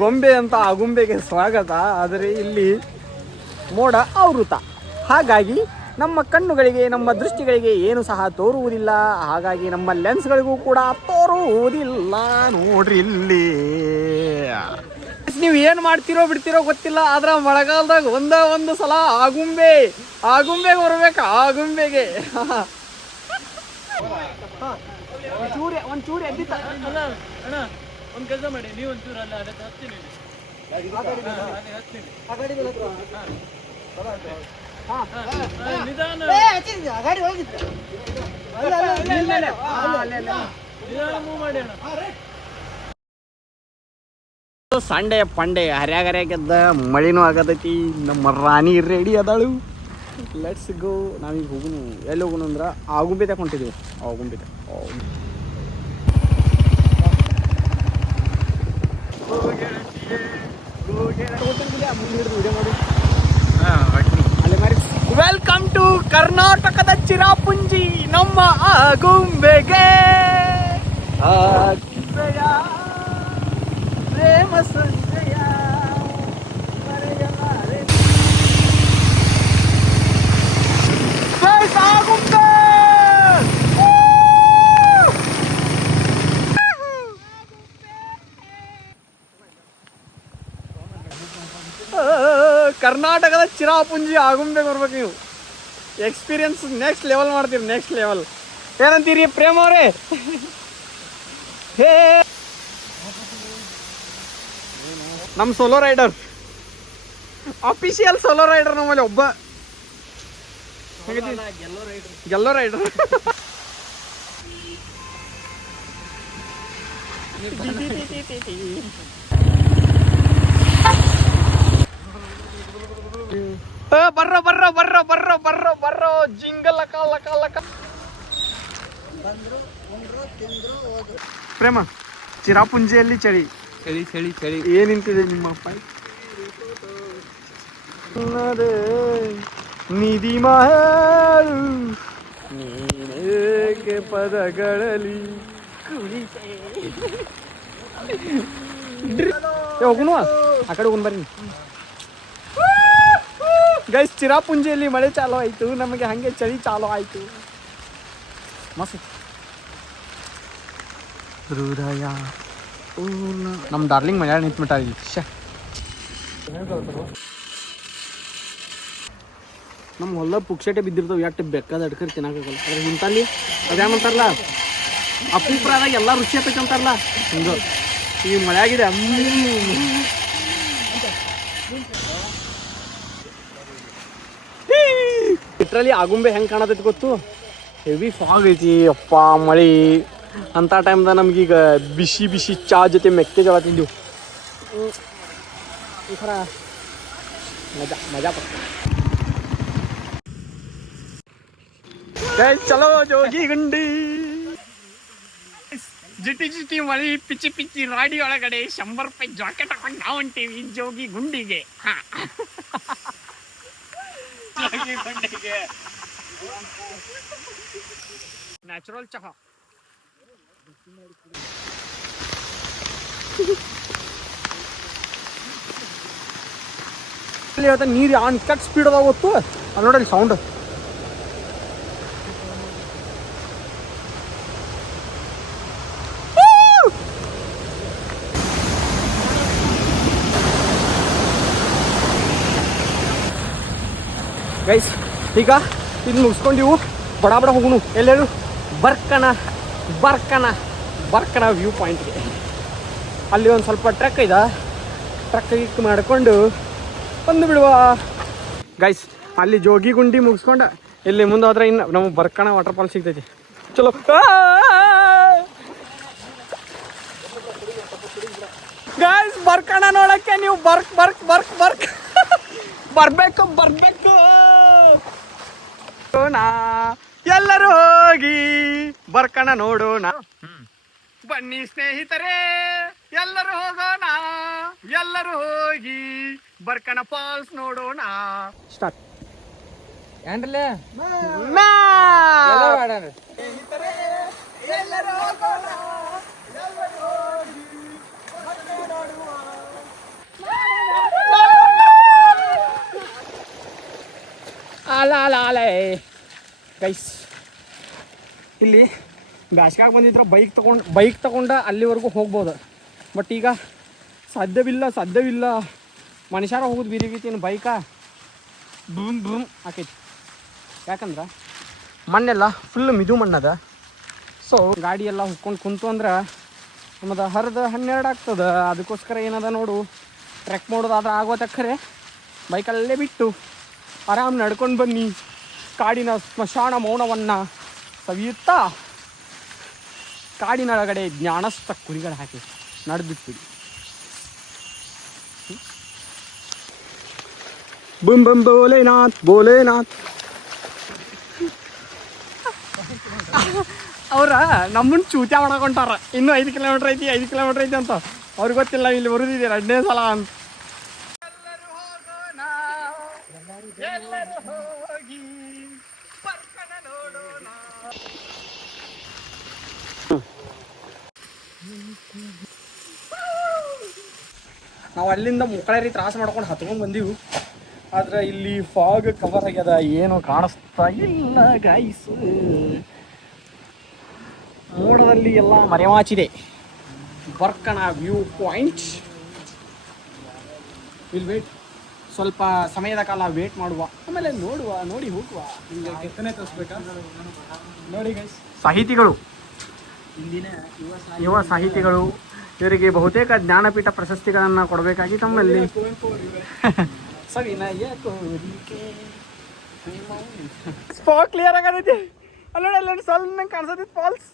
ಗೊಂಬೆ ಅಂತ ಆಗುಂಬೆಗೆ ಸ್ವಾಗತ. ಆದರೆ ಇಲ್ಲಿ ಮೋಡ ಆವೃತ, ಹಾಗಾಗಿ ನಮ್ಮ ಕಣ್ಣುಗಳಿಗೆ ನಮ್ಮ ದೃಷ್ಟಿಗಳಿಗೆ ಏನು ಸಹ ತೋರುವುದಿಲ್ಲ. ಹಾಗಾಗಿ ನಮ್ಮ ಲೆನ್ಸ್ಗಳಿಗೂ ಕೂಡ ತೋರುವುದಿಲ್ಲ. ನೋಡ್ರಿ ಇಲ್ಲಿ ನೀವು ಏನು ಮಾಡ್ತಿರೋ ಬಿಡ್ತಿರೋ ಗೊತ್ತಿಲ್ಲ, ಆದ್ರೆ ಮಳೆಗಾಲದಾಗ ಒಂದು ಸಲ ಆಗುಂಬೆಗೆ ಬರ್ಬೇಕು. ಆಗುಂಬೆಗೆ ಒಂಚೂರು ಎದ್ದಿತ್ತ ಒಂದು ಕೆಲಸ ಮಾಡಿ, ನೀವು ಒಂಚೂರು ಅಲ್ಲ ಅದಕ್ಕೆ ಹಚ್ತೀನಿ. ನಿಧಾನ ಮೂವ್ ಮಾಡಿ ಅಣ್ಣ. ಸಂಡೆ ಪಂಡೆ ಹರ್ಯಾಗೆದ್ದ ಮಳಿನೂ ಆಗತೈತಿ. ನಮ್ಮ ರಾಣಿ ರೆಡಿ ಅದಾಳು. Let's go. ನಾವೀಗ ಹೋಗುನು. ಎಲ್ಲಿ ಹೋಗುನು ಅಂದ್ರೆ ಆಗುಂಬೆ ತಗೊಂಡಿದ್ದೀವಿ. ಆಗುಂಬೆ ವೆಲ್ಕಮ್ ಟು ಕರ್ನಾಟಕದ ಚಿರಾಪುಂಜಿ, ನಮ್ಮ ಆಗುಂಬೆಗೆ ಪ್ರೇಮ ಸಂಜಯ ಆಗುಂಬೆ. ಕರ್ನಾಟಕದ ಚಿರಾಪುಂಜಿ ಆಗುಂಬೆಗೆ ಬರ್ಬೇಕು ನೀವು. ಎಕ್ಸ್ಪೀರಿಯನ್ಸ್ ನೆಕ್ಸ್ಟ್ ಲೆವೆಲ್ ಮಾಡ್ತೀರಿ. ನೆಕ್ಸ್ಟ್ ಲೆವೆಲ್ ಏನಂತೀರಿ ಪ್ರೇಮ ಅವರೇ? ಹೇ ನಮ್ಮ solo rider, official solo rider ನಮ್ಮಲ್ಲಿ ಒಬ್ಬ ಗೆಲ್ಲೋ ರೈಡರ್. ಬರ್ರೋ ಜಿಂಗಲ್ ಲಕ. ಪ್ರೇಮ, ಚಿರಾಪುಂಜಿಯಲ್ಲಿ ಚಳಿ ಏನ್ ನಿಂತಿದೆ ನಿಮ್ಮ ಅಪ್ಪ? ನಿಧಿ ಮಹೇಳು ನೀನೇಕೆ ಪದಗಳಲ್ಲಿ ಹೋಗುನು. ಆ ಕಡೆ ಹೋಗುನ್ ಬರ್ರಿ ಗೈಸ್. ಚಿರಾಪುಂಜಿಯಲ್ಲಿ ಮಳೆ ಚಾಲು ಆಯ್ತು, ನಮಗೆ ಹಂಗೆ ಚಳಿ ಚಾಲು ಆಯ್ತು. ಮಸ್ತ್ ಹೃದಯ. ನಮ್ಮ ಡಾರ್ಲಿಂಗ್ ಮಳೆ ನಿಂತ್ಬಿಟ್ಟ ಇಲ್ಲಿ. ನಮ್ಮ ಹೊಲ ಪುಕ್ಷಟೆ ಬಿದ್ದಿರ್ತಾವೆ, ಎಷ್ಟು ಬೇಕಾದ ಅಡ್ಕರಿ ತಿನ್ನಕ್ಕಾಗಲ್ಲ. ಅದ್ರ ಇಂತಲ್ಲಿ ಅದೇನಂತಾರಲ್ಲ, ಅಭಿಪ್ರಾಯದಾಗ ಎಲ್ಲ ರುಚಿ ಆಗ್ತೈತೆ ಅಂತಾರಲ್ಲ, ಹಿಂಗ ಈಗ ಮಳೆ ಆಗಿದೆ. ಲಿಟ್ರಲಿ ಆಗುಂಬೆ ಹೆಂಗೆ ಕಾಣತೈತಿ ಗೊತ್ತು? ಹೆವಿ ಫಾಗ್ ಐತಿ ಅಪ್ಪ, ಮಳೆ ಅಂಥ ಟೈಮ್ದಾಗ ನಮ್ಗೀಗ ಬಿಸಿ ಚಾ ಜೊತೆ ಮೆಕ್ಕೆಜೋಳ ತಿಂದೀವಿ. ಈ ಥರ ಮಜಾ ಚಲೋ ಜೋಗಿ ಗುಂಡಿ. ಜಿಟಿ ಮಳಿ ಪಿಚ್ಚಿ ರಾಡಿ ಒಳಗಡೆ 100 ರೂಪಾಯಿ ಜಾಕೆಟ್ ಹಾಕೊಂಡು ನಾವು ಹೊಂಟೀವಿ ಜೋಗಿ ಗುಂಡಿಗೆ. ನ್ಯಾಚುರಲ್ ಚಹಾ. ನೀರು ಅನ್ಕಟ್ ಸ್ಪೀಡ್ ಅದಾವ ಗೊತ್ತು. ಅಲ್ಲಿ ನೋಡಲಿ ಸೌಂಡ್. ಗೈಸ್, ಈಗ ಇದು ಮುಗಿಸ್ಕೊಂಡಿವು, ಬಡ ಹೋಗುನು. ಎಲ್ಲೇಳು? ಬರ್ಕನ ವ್ಯೂ ಪಾಯಿಂಟ್ಗೆ. ಅಲ್ಲಿ ಒಂದು ಸ್ವಲ್ಪ ಟ್ರಕ್ ಇದೆ, ಟ್ರಕ್ ಮಾಡಿಕೊಂಡು ಬಂದು ಬಿಡುವ. ಗೈಸ್, ಅಲ್ಲಿ ಜೋಗಿ ಗುಂಡಿ ಮುಗಿಸ್ಕೊಂಡು ಇಲ್ಲಿ ಮುಂದೆ ಹೋದ್ರೆ ಇನ್ನು ನಮಗೆ ಬರ್ಕಣ ವಾಟರ್ ಫಾಲ್ ಸಿಗ್ತೈತಿ. ಚಲೋ ಗೈಸ್, ಬರ್ಕಣ ನೋಡಕ್ಕೆ ನೀವು ಬರ್ಬೇಕು. ಎಲ್ಲರೂ ಹೋಗಿ ಬರ್ಕಣ ನೋಡೋಣ. ಬನ್ನಿ ಸ್ನೇಹಿತರೆ, ಎಲ್ಲರೂ ಹೋಗೋಣ. ಎಲ್ಲರೂ ಹೋಗಿ ಬರ್ಕಣ ಫಾಲ್ಸ್ ನೋಡೋಣ. ಸ್ಟಾರ್ಟ್. ಏನ್ರಲ್ಲ ಸ್ನೇಹಿತರೆ, ಎಲ್ಲರೂ ಹೋಗೋಣ. ಎಲ್ಲರೂ ಹೋಗಿ ಬರ್ಕಣ ನೋಡುವ. ಲಾ ಗೈಸ್ ಇಲ್ಲಿ ಬ್ಯಾಸ್ಗ್ಯಾಗ ಬಂದಿದ್ರೆ ಬೈಕ್ ತಗೊಂಡು ಅಲ್ಲಿವರೆಗೂ ಹೋಗ್ಬೋದು. ಬಟ್ ಈಗ ಸಾಧ್ಯವಿಲ್ಲ ಮನುಷ್ಯರ ಹೋಗೋದು ಬೀರಿಗೈತಿ ಬೈಕ ಬೂಮ್ ಆಕೈತಿ. ಯಾಕಂದ್ರೆ ಮಣ್ಣೆಲ್ಲ ಫುಲ್ ಮಿದು ಮಣ್ಣದ. ಸೊ ಗಾಡಿ ಎಲ್ಲ ಹುಡ್ಕೊಂಡು ಕುಂತು ಅಂದ್ರೆ ನಮ್ಮದು ಹರಿದು 12 ಆಗ್ತದೆ. ಅದಕ್ಕೋಸ್ಕರ ಏನದ ನೋಡು, ಟ್ರೆಕ್ ಮಾಡೋದಾದ್ರೆ ಆಗೋತಕ್ಕರೆ ಬೈಕಲ್ಲೇ ಬಿಟ್ಟು ಆರಾಮ್ ನಡ್ಕೊಂಡು ಬನ್ನಿ. ಕಾಡಿನ ಸ್ಮಶಾನ ಮೌನವನ್ನು ಸವಿಯುತ್ತಾ ಕಾಡಿನೊಳಗಡೆ ಜ್ಞಾನಸ್ಥ ಕುರಿಗಳು ಹಾಕಿ ನಡೆದ್ಬಿಟ್ಬಿಡಿ. ಬುಮ್ ಬಮ್ ಬೋಲೆನಾಥ್ ಅವ್ರ ನಮ್ಮನ್ನು ಚೂತ್ಯ ಮಾಡಕೊಂಟಾರ. ಇನ್ನೂ 5 ಕಿಲೋಮೀಟ್ರ್ ಐತಿ ಅಂತ ಅವ್ರಿಗೆ ಗೊತ್ತಿಲ್ಲ ಇಲ್ಲಿ ಬರುದಿದ್ದೀರ 2ನೇ ಸಲ ಅಂತ. ನಾವು ಅಲ್ಲಿಂದ ಮುಕ್ಕಳೇರಿ ತ್ರಾಸ ಮಾಡ್ಕೊಂಡು ಹತ್ಕೊಂಡು ಬಂದೀವಿ. ಆದ್ರೆ ಇಲ್ಲಿ ಫಾಗ್ ಕವರ್ ಆಗ್ಯದ, ಏನು ಕಾಣಿಸ್ತಾ ಇಲ್ಲ ಗೈಸ್. ಮೋಡದಲ್ಲಿ ಎಲ್ಲ ಮರೆಮಾಚಿದೆ. ಬರ್ಕಣ ವ್ಯೂ ಪಾಯಿಂಟ್. ವಿಲ್ ವೇಟ್, ಸ್ವಲ್ಪ ಸಮಯದ ಕಾಲ ವೇಟ್ ಮಾಡುವ, ಆಮೇಲೆ ನೋಡಿ ಹೋಗುವ. ಕೆತ್ತನೆ ತೋರಿಸ್ಬೇಕಾ ನೋಡಿ ಗೈಸ್. ಸಾಹಿತಿಗಳು, ಯುವ ಸಾಹಿತಿಗಳು, ಇವರಿಗೆ ಬಹುತೇಕ ಜ್ಞಾನಪೀಠ ಪ್ರಶಸ್ತಿಗಳನ್ನು ಕೊಡಬೇಕಾಗಿ ತಮ್ಮಲ್ಲಿ ಸ್ಪಾಟ್ ಕ್ಲಿಯರ್ ಆಗತೈತಿ. ಅಲ್ಲೋಡಿ ಸ್ವಲ್ಪ ನಂಗೆ ಕಾಣಿಸತೈತಿ ಫಾಲ್ಸ್.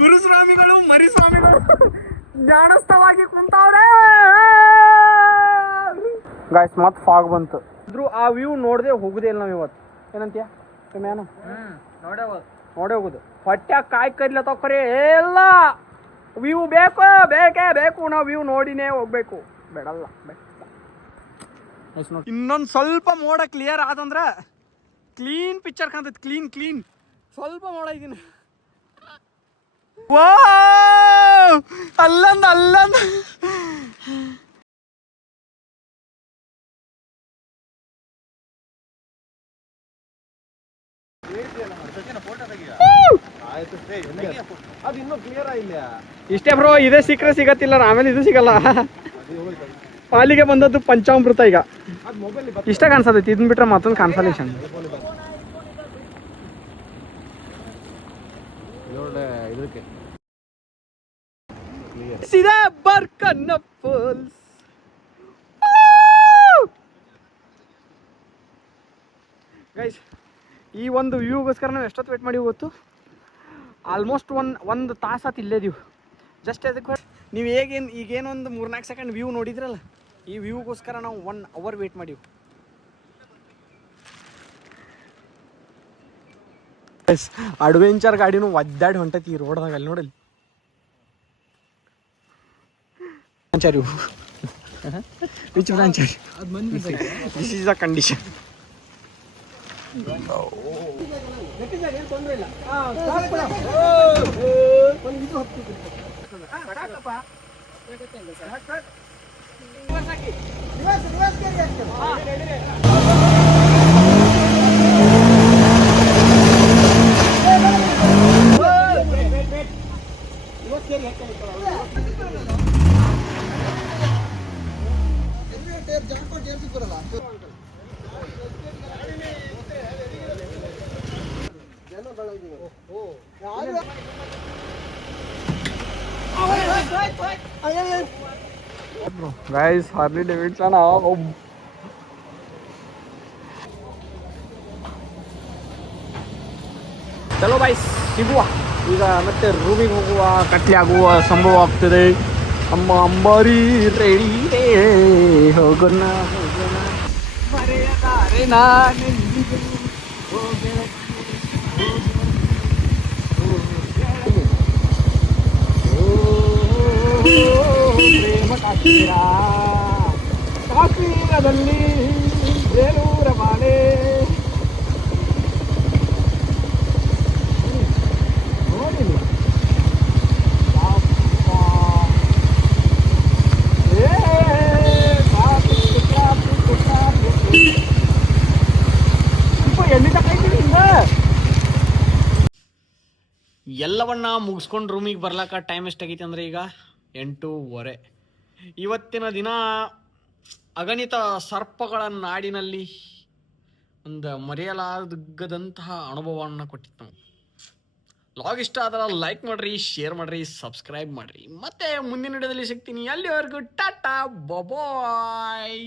ಗುರುಸ್ವಾಮಿಗಳು ಮರಿಸ್ವಾಮಿಗಳು ಜ್ಞಾನಸ್ಥವಾಗಿ ಕುಂತವ್ರೆ ಗಾಯ್ಸ್. ಮತ್ತೆ ಫಾಗ್ ಬಂತು ಇದ್ರು ಆ ವ್ಯೂ ನೋಡದೆ ಹೋಗುದೇ ಇಲ್ಲ ನಾವು ಇವತ್ತು. ಏನಂತೀಯ ಮ್ಯಾನು? ನೋಡೇ ಹೋಗುದು. ಹೊಟ್ಟೆ ಕಾಯಿ ಕರಿಲತ್ತಾವ ಖರೆ ಎಲ್ಲ ವ್ಯೂ ಬೇಕೇ ಬೇಕು. ನಾವು ವ್ಯೂ ನೋಡಿನೇ ಹೋಗ್ಬೇಕು. ಬೇಡಲ್ಲ ಇನ್ನೊಂದು ಸ್ವಲ್ಪ ಮೋಡ ಕ್ಲಿಯರ್ ಆದಂದ್ರೆ ಕ್ಲೀನ್ ಪಿಕ್ಚರ್ ಕಾಣ್ತೈತಿ. ಕ್ಲೀನ್ ಸ್ವಲ್ಪ ಮೋಡ ಇದೀನಿ. ಅಲ್ಲಂದ ಇಷ್ಟೇ ಬ್ರೋ, ಇದೇ ಸಿಕ್ಕರೆ ಸಿಗತ್ತಿಲ್ಲ, ಆಮೇಲೆ ಇದು ಸಿಗಲ್ಲ. ಪಾಲಿಗೆ ಬಂದದ್ದು ಪಂಚಾಮೃತ. ಈಗ ಇಷ್ಟ ಕಾಣಿಸತೈತಿ, ಇದನ್ನ ಬಿಟ್ರೆ ಮತ್ತೊಂದು ಕಾನ್ಸಲೇಷನ್. ಸೀದಾ ಬರ್ಕನ್ನ ಫಾಲ್ಸ್. ಗೈಸ್, ಈ ಒಂದು ವ್ಯೂಗೋಸ್ಕರ ನಾವು ಎಷ್ಟೊತ್ತು ವೇಟ್ ಮಾಡಿ ಗೊತ್ತು? ಆಲ್ಮೋಸ್ಟ್ ಒಂದು ತಾಸು ಇಲ್ಲೇದೀವಿ. ಜಸ್ಟ್ ಅದಕ್ಕೆ ನೀವು ಈಗೇನು ಒಂದು 3-4 ಸೆಕೆಂಡ್ ವ್ಯೂ ನೋಡಿದ್ರಲ್ಲ, ಈ ವ್ಯೂಗೋಸ್ಕರ ನಾವು 1 ಅವರ್ ವೇಟ್ ಮಾಡೀವಿ. ಅಡ್ವೆಂಚರ್ ಗಾಡಿನೂ ಒದ್ದಾಡಿ ಹೊಂಟೈತಿ ಈ ರೋಡ್ದಾಗ. ಅಲ್ಲಿ ನೋಡಲಿ which branch? This is a condition. Guys, ಹಾರ್ಲಿ Davidson ಚಲೋ ಬಾಯ್ಸ್, ಸಿಗುವ. ಈಗ ಮತ್ತೆ ರೂಮಿಗೆ ಹೋಗುವ ಕಟ್ಲೆ ಆಗುವ ಸಂಭವ ಆಗ್ತದೆ. ಅಮ್ಮ ಅಂಬಾರಿ ರೆಡಿ ಹೋಗೋಣ ಮರೆಯದಾರೆ ನಾನೆಂದಿಗೂ ಪ್ರೇಮ ಕಾಶ್ಮೀರದಲ್ಲಿ ಬೇಲೂರ ಮಾಲೆ. ಎಲ್ಲವನ್ನ ಮುಗಿಸ್ಕೊಂಡು ರೂಮಿಗೆ ಬರ್ಲಾಕ ಟೈಮ್ ಎಷ್ಟಾಗೈತೆ ಅಂದರೆ ಈಗ 8:15. ಇವತ್ತಿನ ದಿನ ಅಗಣಿತ ಸರ್ಪಗಳ ನಾಡಿನಲ್ಲಿ ಒಂದು ಮರೆಯಲಾಗದಂತಹ ಅನುಭವವನ್ನು ಕೊಟ್ಟಿತ್ತು ನಾವು. ಲಾಗ್ ಇಷ್ಟ ಆದ್ರೆ ಲೈಕ್ ಮಾಡಿರಿ, ಶೇರ್ ಮಾಡಿರಿ, ಸಬ್ಸ್ಕ್ರೈಬ್ ಮಾಡಿರಿ. ಮತ್ತೆ ಮುಂದಿನ ವಿಡಿಯೋದಲ್ಲಿ ಸಿಗ್ತೀನಿ. ಅಲ್ಲಿವರೆಗೂ ಟಾಟಾ ಬಾಯ್.